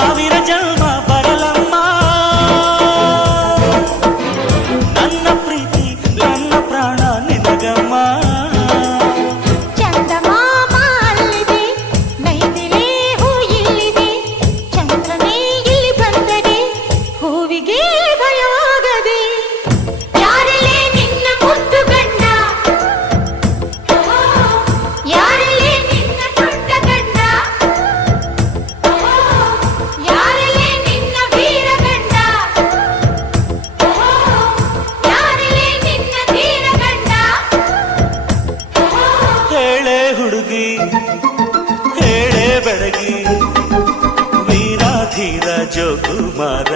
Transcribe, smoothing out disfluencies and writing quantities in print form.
ಸಾವಿರ ಜನ್ಮ ಬರಲಮ್ಮ ನನ್ನ ಪ್ರೀತಿ ನನ್ನ ಪ್ರಾಣ ನಿನಗಮ್ಮ. ಚಂದಮಾಮ ಅಲ್ಲಿದೆ, ನೈದಿಲೆ ಹೂ ಇಲ್ಲಿದೆ, ಚಂದ್ರನೇ ಇಲ್ಲಿ ಬಂದರೆ ಹೂವಿಗೆ ಭಯವಾಗದೆ. ಯಾರಲೇ ನಿನ್ನ ಮುದ್ದು ಗಂಡ, ಯಾರಲೇ ನಿನ್ನ ದೊಡ್ಡ ಗಂಡ, ಯಾರಲೇ ನಿನ್ನ ವೀರ ಗಂಡ, ಯಾರಲೇ ನಿನ್ನ ಧೀರ ಗಂಡ. ಹೇಳೆ ಹುಡುಗಿ ಹೇಳೆ ಬೆಳಗಿ ವೀರಾಧೀರ ಜೋಕುಮಾರ